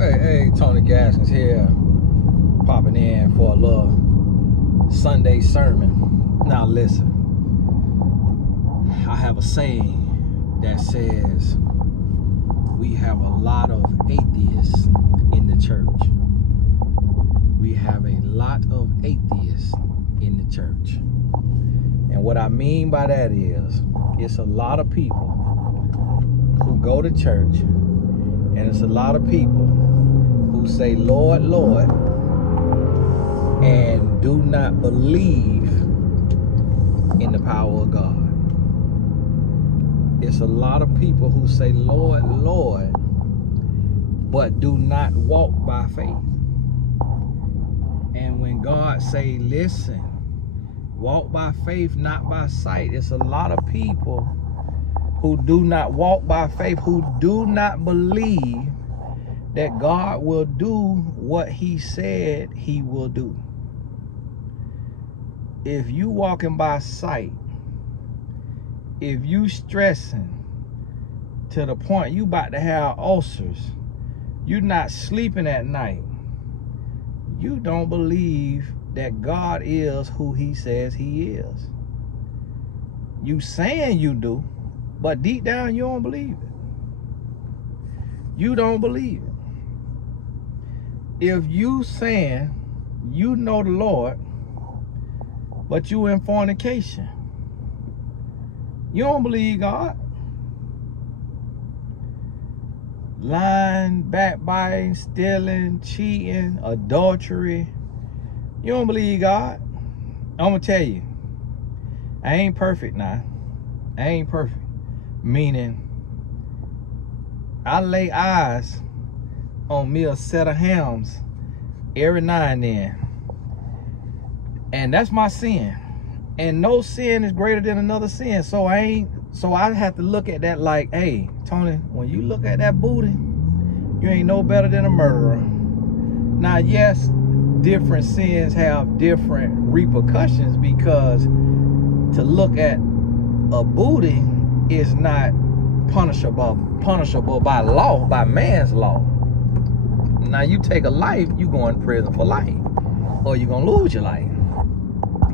Hey, Tony Gaskins here, popping in for a little Sunday sermon. Now listen, I have a saying that says we have a lot of atheists in the church. We have a lot of atheists in the church. And what I mean by that is, it's a lot of people who go to church, and it's a lot of people who say, Lord, Lord, and do not believe in the power of God. It's a lot of people who say, Lord, Lord, but do not walk by faith. And when God say, listen, walk by faith, not by sight, it's a lot of people who do not walk by faith, who do not believe that God will do what he said he will do. If you walking by sight, if you stressing to the point you about to have ulcers, you not sleeping at night, you don't believe that God is who he says he is. You saying you do, but deep down you don't believe it. You don't believe it. If you saying you know the Lord, but you in fornication, you don't believe God. Lying, backbiting, stealing, cheating, adultery, you don't believe God. I'm gonna tell you, I ain't perfect now. I ain't perfect. Meaning, I lay eyes on me a set of hams every now and then. And that's my sin. And no sin is greater than another sin. So I have to look at that like, hey, Tony, when you look at that booty, you ain't no better than a murderer. Now, yes, different sins have different repercussions, because to look at a booty is not punishable by law, by man's law. Now, you take a life, you go in prison for life, or you're gonna lose your life.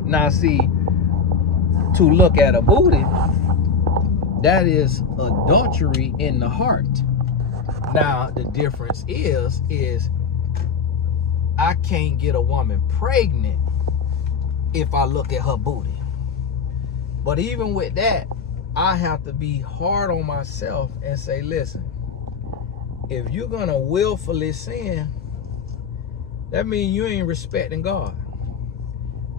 Now, see, to look at a booty, that is adultery in the heart. Now, the difference is I can't get a woman pregnant if I look at her booty. But even with that, I have to be hard on myself and say, listen, if you're gonna willfully sin, that means you ain't respecting God.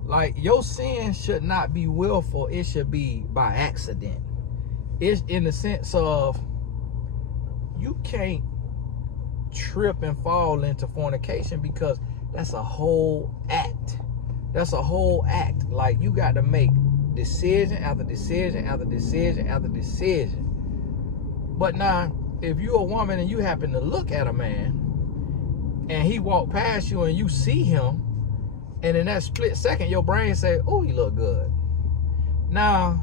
Like, your sin should not be willful, it should be by accident. It's in the sense of, you can't trip and fall into fornication, because that's a whole act. That's a whole act. Like, you got to make decision after decision after decision after decision. But now, if you're a woman and you happen to look at a man and he walked past you and you see him, and in that split second your brain say, oh, he look good. Now,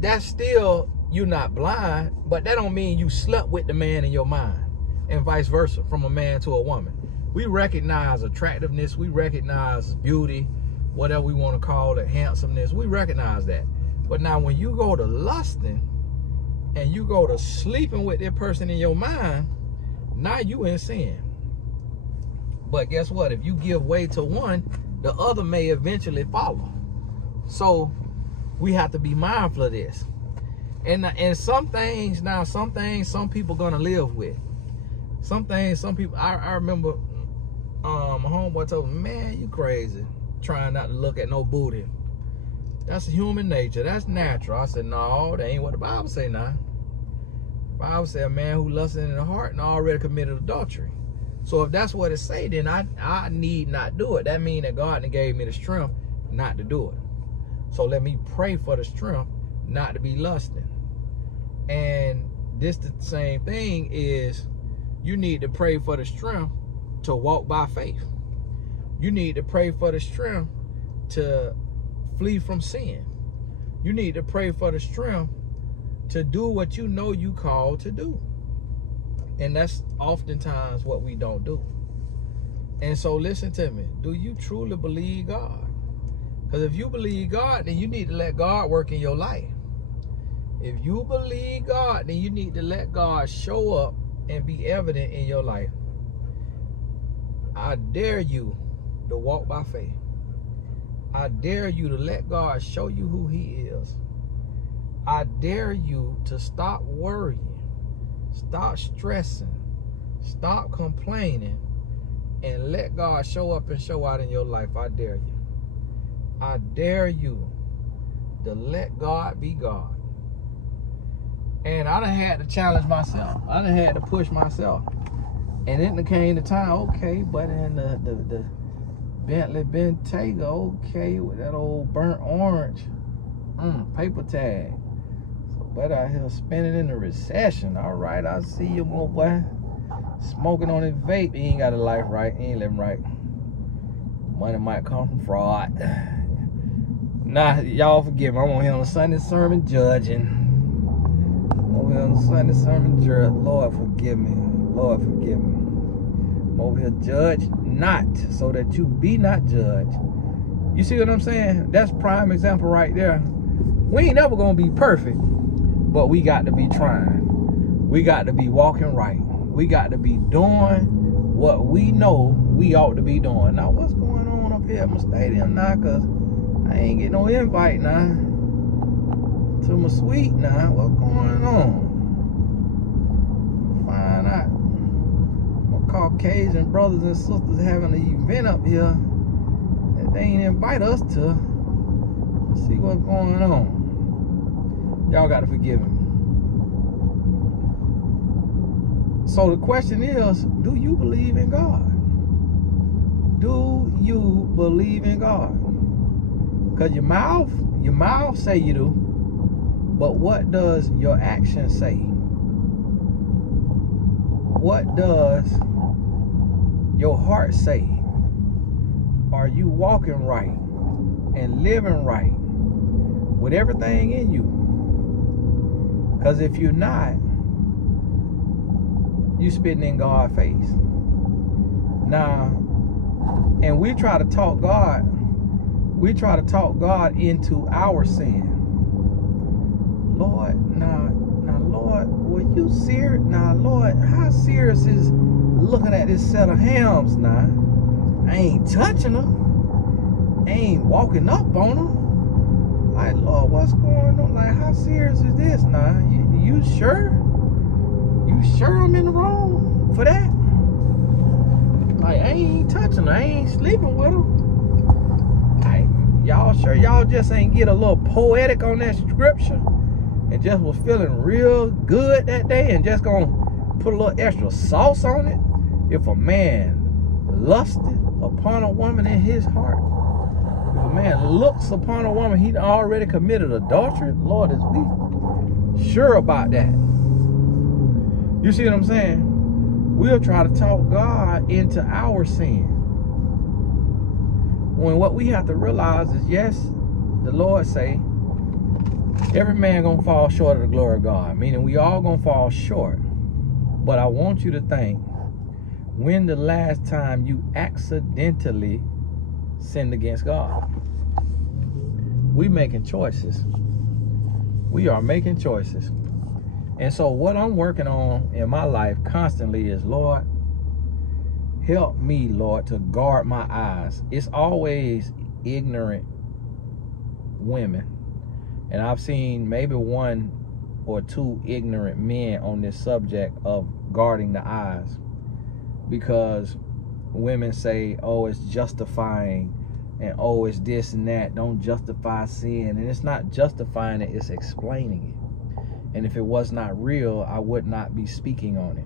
that's still, you're not blind, but that don't mean you slept with the man in your mind, and vice versa, from a man to a woman. We recognize attractiveness, we recognize beauty, whatever we want to call it, handsomeness, we recognize that. But now when you go to lusting and you go to sleeping with that person in your mind, now you in sin. But guess what? If you give way to one, the other may eventually follow. So we have to be mindful of this. And some things, some people gonna live with. Some things, some people, I remember my homeboy told me, man, you crazy, trying not to look at no booty. That's human nature, that's natural. I said, no, that ain't what the Bible say now. The Bible say a man who lusts in the heart and already committed adultery. So if that's what it say, then I need not do it. That means that God gave me the strength not to do it. So let me pray for the strength not to be lusting. And this the same thing is, you need to pray for the strength to walk by faith. You need to pray for the strength to flee from sin. You need to pray for the strength to do what you know you called to do. And that's oftentimes what we don't do. And so listen to me. Do you truly believe God? Because if you believe God, then you need to let God work in your life. If you believe God, then you need to let God show up and be evident in your life. I dare you to walk by faith. I dare you to let God show you who he is. I dare you to stop worrying, stop stressing, stop complaining, and let God show up and show out in your life. I dare you. I dare you to let God be God. And I done had to challenge myself. I done had to push myself. And then it came the time, okay, but in the Bentley Bentayga, okay, with that old burnt orange paper tag. So, but out here spinning in the recession. All right, I see you, little boy. Smoking on his vape. He ain't got a life right. He ain't living right. Money might come from fraud. Nah, y'all forgive me. I'm on here on a Sunday sermon judging. Over here on the Sunday sermon judge. Lord forgive me. Lord forgive me. I'm over here judge not, so that you be not judged. You see what I'm saying? That's prime example right there. We ain't never gonna be perfect, but we got to be trying. We got to be walking right. We got to be doing what we know we ought to be doing. Now, what's going on up here at my stadium now? Because I ain't get no invite now to my suite now. What's going on? Find out. My Caucasian brothers and sisters having an event up here that they ain't invite us to. Let's see what's going on. Y'all got to forgive me. So the question is, do you believe in God? Do you believe in God? Because your mouth say you do, but what does your action say? What does your heart say? Are you walking right and living right with everything in you? Because if you're not, you spitting in God's face. Now, and we try to talk God into our sin. Lord, now Lord, were you serious? Now, Lord, how serious is looking at this set of hams now? I ain't touching her. I ain't walking up on her. Like, Lord, what's going on? Like, how serious is this now? You sure? You sure I'm in the wrong for that? Like, I ain't touching her. I ain't sleeping with her. Like, y'all sure y'all just ain't get a little poetic on that scripture and just was feeling real good that day and just gonna put a little extra sauce on it? If a man lusted upon a woman in his heart, if a man looks upon a woman, he already committed adultery. Lord, is we sure about that? You see what I'm saying? We'll try to talk God into our sin. When what we have to realize is, yes, the Lord say, every man gonna fall short of the glory of God. Meaning we all gonna fall short. But I want you to think, when the last time you accidentally sinned against God? We making choices. We are making choices. And so what I'm working on in my life constantly is, Lord, help me, Lord, to guard my eyes. It's always ignorant women. And I've seen maybe one or two ignorant men on this subject of guarding the eyes. Because women say, oh, it's justifying, and oh, it's this and that. Don't justify sin. And it's not justifying it, it's explaining it. And if it was not real, I would not be speaking on it.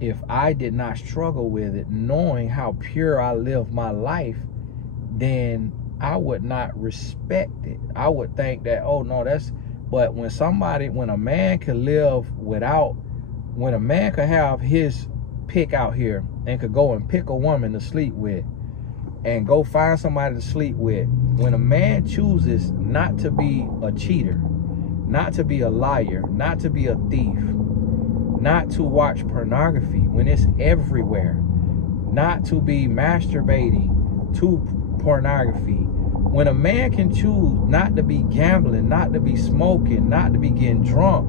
If I did not struggle with it, knowing how pure I live my life, then I would not respect it. I would think that, oh no, but when a man could live without, when a man could have his pick out here and could go and pick a woman to sleep with and go find somebody to sleep with, when a man chooses not to be a cheater, not to be a liar, not to be a thief, not to watch pornography when it's everywhere, not to be masturbating to pornography. When a man can choose not to be gambling, not to be smoking, not to be getting drunk,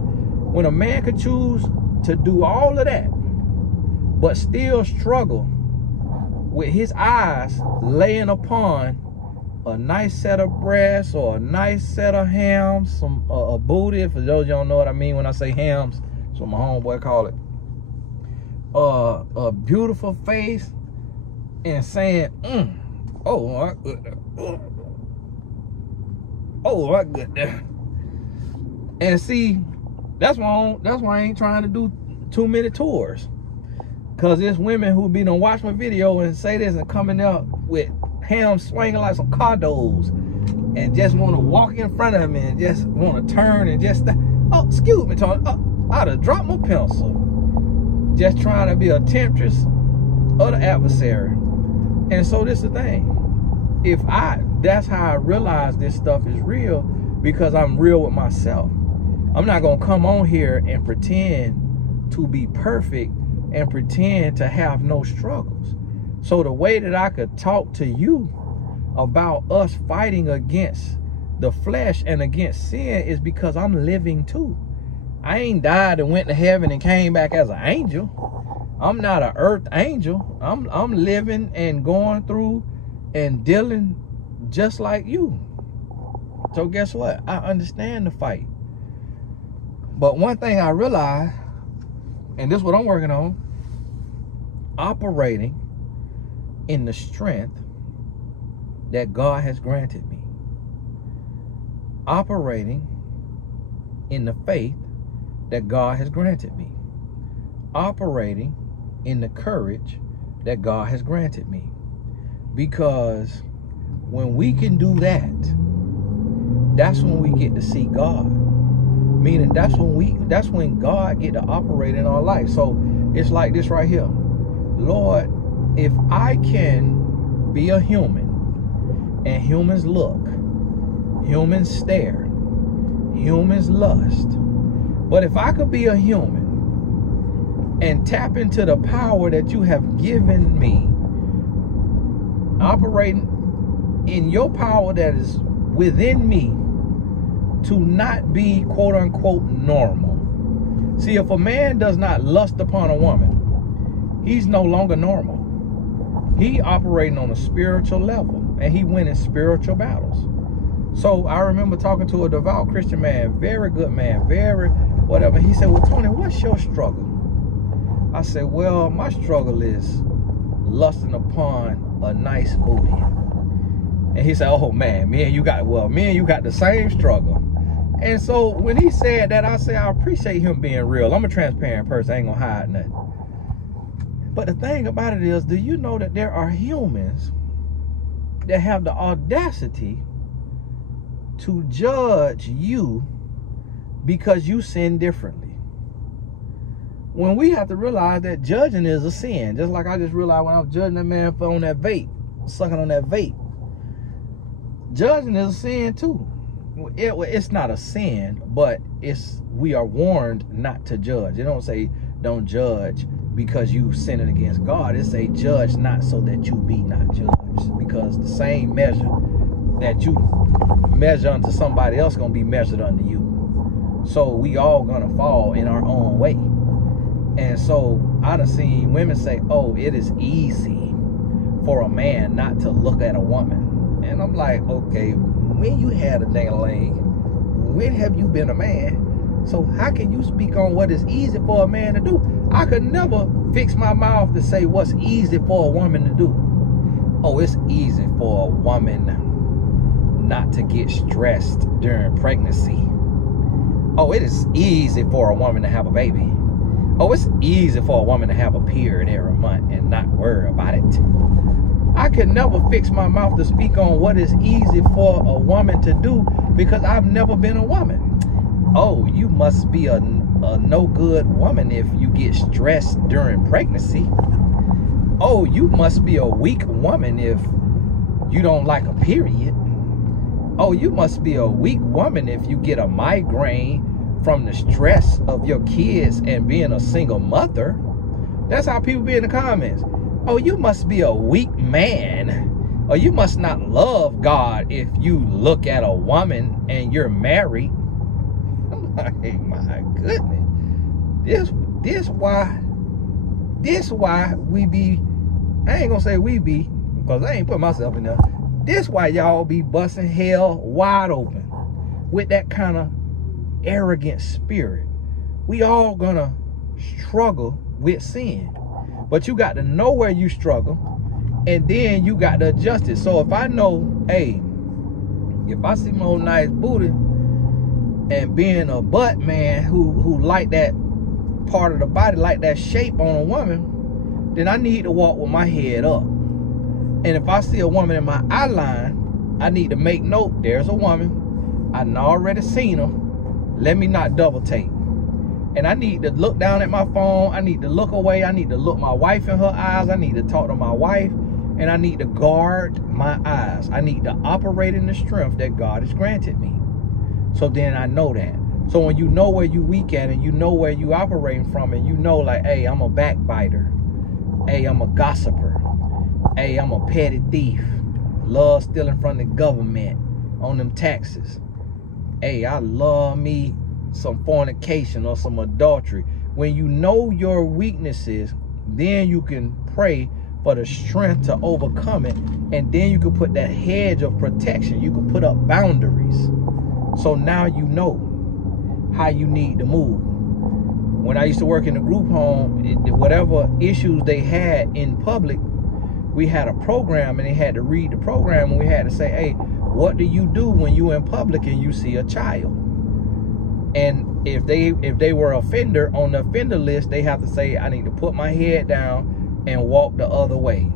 when a man can choose to do all of that, but still struggle with his eyes laying upon a nice set of breasts or a nice set of hams, a booty, for those of you don't know what I mean when I say hams, that's what my homeboy call it, a beautiful face, and saying, oh my goodness, oh my goodness. And see, that's why I ain't trying to do too many tours, because there's women who be done watch my video and say this and coming up with hams swinging like some car doors and just want to walk in front of me and just want to turn and just, oh, excuse me, Tony, I'd have dropped my pencil, just trying to be a temptress of the adversary. And so this is the thing, that's how I realize this stuff is real, because I'm real with myself. I'm not gonna come on here and pretend to be perfect and pretend to have no struggles. So the way that I could talk to you about us fighting against the flesh and against sin is because I'm living too. I ain't died and went to heaven and came back as an angel. I'm not an earth angel. I'm living and going through and dealing just like you. So guess what? I understand the fight. But one thing I realized, and this is what I'm working on, operating in the strength that God has granted me. Operating in the faith that God has granted me. Operating in the courage that God has granted me. Because when we can do that, that's when we get to see God. Meaning that's when God get to operate in our life. So it's like this right here. Lord, if I can be a human, and humans look, humans stare, humans lust, but if I could be a human and tap into the power that you have given me, operating in your power that is within me, to not be quote unquote normal. See, if a man does not lust upon a woman, he's no longer normal. He operating on a spiritual level, and he winning spiritual battles. So I remember talking to a devout Christian man, very good man, very whatever. He said, well, Tony, what's your struggle? I said, well, my struggle is lusting upon a nice booty. And he said, oh man, me and you got the same struggle. And so when he said that, I said, I appreciate him being real. I'm a transparent person, I ain't gonna hide nothing. But the thing about it is, do you know that there are humans that have the audacity to judge you because you sin differently? When we have to realize that judging is a sin. Just like I just realized when I was judging that man for on that vape, sucking on that vape. Judging is a sin too. It's not a sin, but we are warned not to judge. It don't say don't judge because you sinning against God. It say judge not so that you be not judged. Because the same measure that you measure unto somebody else gonna be measured unto you. So we all gonna fall in our own way. And so I done seen women say, oh, it is easy for a man not to look at a woman. And I'm like, okay, when you had a dang-a-ling, when have you been a man? So how can you speak on what is easy for a man to do? I could never fix my mouth to say what's easy for a woman to do. Oh, it's easy for a woman not to get stressed during pregnancy. Oh, it is easy for a woman to have a baby. Oh, it's easy for a woman to have a period every month and not worry about it. I could never fix my mouth to speak on what is easy for a woman to do because I've never been a woman. Oh, you must be a no good woman if you get stressed during pregnancy. Oh, you must be a weak woman if you don't like a period. Oh, you must be a weak woman if you get a migraine from the stress of your kids and being a single mother. That's how people be in the comments. Oh, you must be a weak man. Or you must not love God if you look at a woman and you're married. I'm like, my goodness. This why we be, I ain't gonna say we be, because I ain't put myself in there. This why y'all be busting hell wide open with that kind of arrogant spirit. We all gonna struggle with sin. But you got to know where you struggle, and then you got to adjust it. So if I know, hey, if I see my old nice booty, and being a butt man who like that part of the body, like that shape on a woman, then I need to walk with my head up. And if I see a woman in my eye line, I need to make note, there's a woman, I done already seen her, let me not double take. And I need to look down at my phone, I need to look away, I need to look my wife in her eyes, I need to talk to my wife, and I need to guard my eyes. I need to operate in the strength that God has granted me. So then I know that. So when you know where you weak at, and you know where you operating from, and you know, like, hey, I'm a backbiter, hey, I'm a gossiper, hey, I'm a petty thief, love stealing from the government on them taxes, hey, I love me some fornication or some adultery. When you know your weaknesses, then you can pray for the strength to overcome it, and then you can put that hedge of protection. You can put up boundaries. So now you know how you need to move. When I used to work in a group home, whatever issues they had in public, we had a program, and they had to read the program, and we had to say, hey, what do you do when you in public and you see a child? And if they were offender on the offender list, they have to say, I need to put my head down and walk the other way.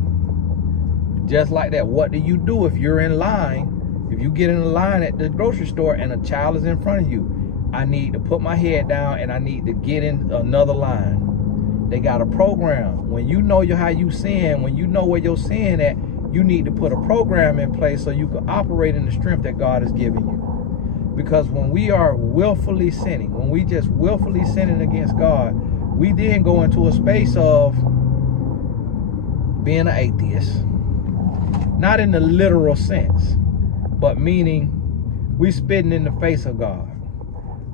Just like that. What do you do if you're in line? If you get in a line at the grocery store and a child is in front of you, I need to put my head down and I need to get in another line. They got a program. When you know how you sin, when you know where you're sin at, you need to put a program in place so you can operate in the strength that God has given you. Because when we are willfully sinning, when we just willfully sinning against God, we then go into a space of being an atheist. Not in the literal sense, but meaning we spitting in the face of God.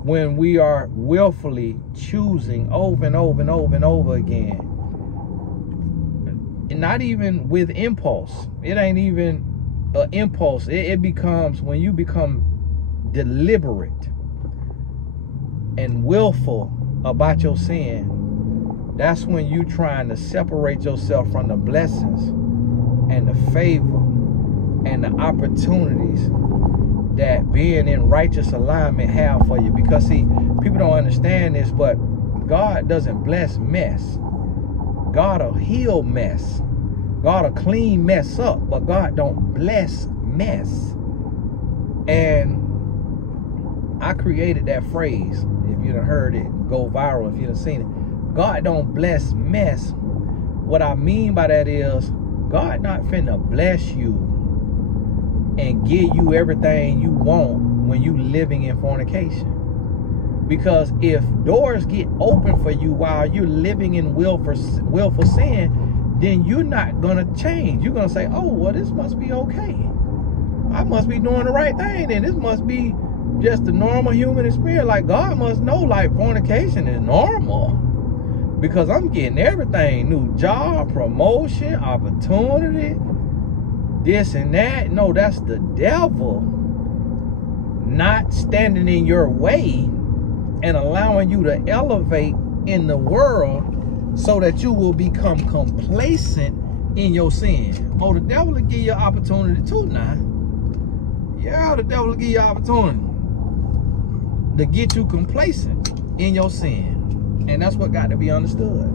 When we are willfully choosing over and over and over and over again. And not even with impulse. It ain't even an impulse. It becomes, when you become deliberate and willful about your sin, that's when you trying to separate yourself from the blessings and the favor and the opportunities that being in righteous alignment have for you. Because see, people don't understand this, but God doesn't bless mess. God will heal mess. God will clean mess up, but God don't bless mess. And I created that phrase. If you done heard it go viral, if you done seen it, God don't bless mess. What I mean by that is, God not finna bless you and give you everything you want when you living in fornication. Because if doors get open for you while you're living in willful sin, then you're not gonna change. You're gonna say, oh, well, this must be okay. I must be doing the right thing, and this must be just the normal human experience. Like, God must know, like, fornication is normal, because I'm getting everything, new job, promotion, opportunity, this and that. No, that's the devil not standing in your way and allowing you to elevate in the world so that you will become complacent in your sin. Oh, the devil will give you an opportunity too now. Yeah, the devil will give you an opportunity to get you complacent in your sin. And that's what got to be understood.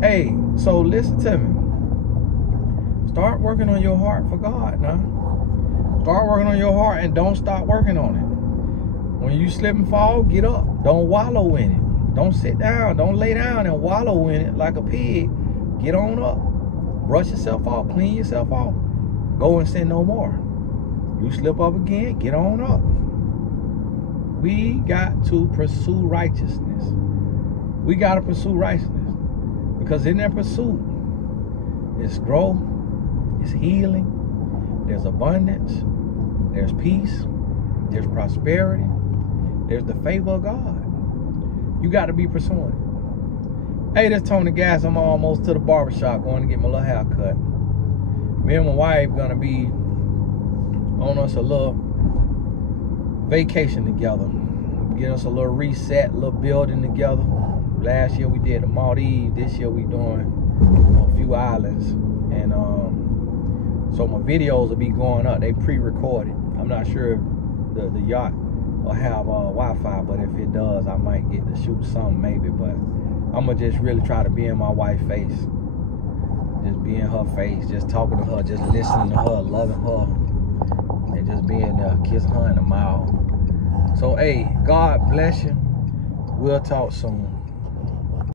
Hey, so listen to me. Start working on your heart for God now. Start working on your heart and don't stop working on it. When you slip and fall, get up. Don't wallow in it. Don't sit down. Don't lay down and wallow in it like a pig. Get on up. Brush yourself off. Clean yourself off. Go and sin no more. You slip up again, get on up. We got to pursue righteousness. We got to pursue righteousness. Because in that pursuit, it's growth, it's healing, there's abundance, there's peace, there's prosperity, there's the favor of God. You got to be pursuing it. Hey, this Tony Gas. I'm almost to the barbershop going to get my little hair cut. Me and my wife gonna be on us a little vacation together. Get us a little reset, a little building together. Last year we did the Maldives. This year we doing a few islands. And so my videos will be going up. They pre-recorded. I'm not sure if the yacht will have Wi-Fi, but if it does, I might get to shoot some maybe. But I'm gonna just really try to be in my wife's face. Just be in her face, just talking to her, just listening to her, loving her, and just being there, kissing her in the mouth. So, hey, God bless you. We'll talk soon.